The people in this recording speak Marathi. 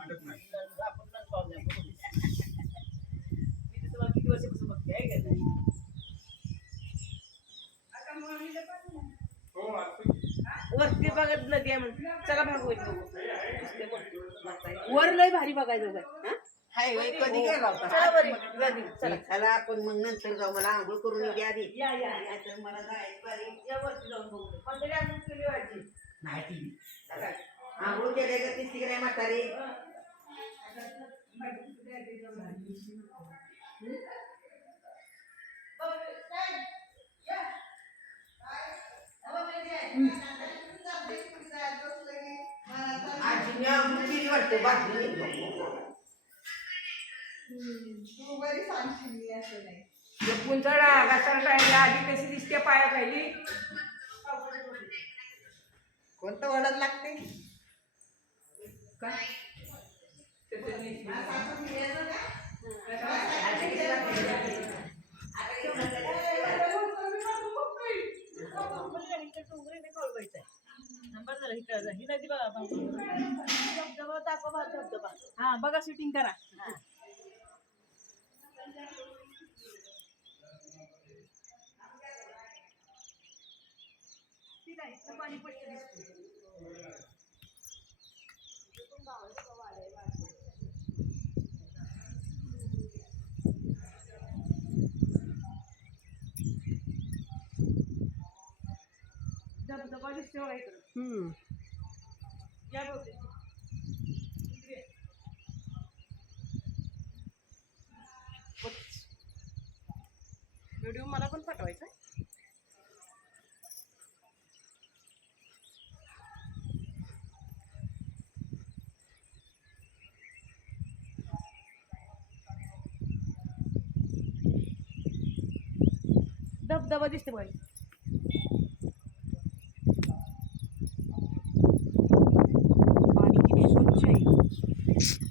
नाटक नाही. आपण पण पाहूया बघू. मी तर तुम्हाला किती वर्षापासून बघते आहे का नाही? हो आता वरती बघत नदी आहे म्हणून. चला भागवत बघू. वर लय भारी बघायचं काय हा? हाय वय कधी गेला होता? चला बरी चला चला. आपण मग नंतर जाऊ. मला आंघोळ करून घ्या आधी. या या नाहीतर मला जायचं बारी. या वरती जाऊन बघू. पण तरी अजून केली वाटली. नाही. आंघोळ केले का ती तिकडे म्हातारी पुंचडा घासाला राहिली आधी कशी दिसते पाया खाली? कोणतं वडद लागते? काय हा बघा शूटिंग करा. पाणी पडतं दिसतं धबधबा दिसतो बघा इकडं या बहुतेक. इकडे. व्हिडिओ मला पण पाठवायचा. धबधबा दिसते बघा. જોઈએ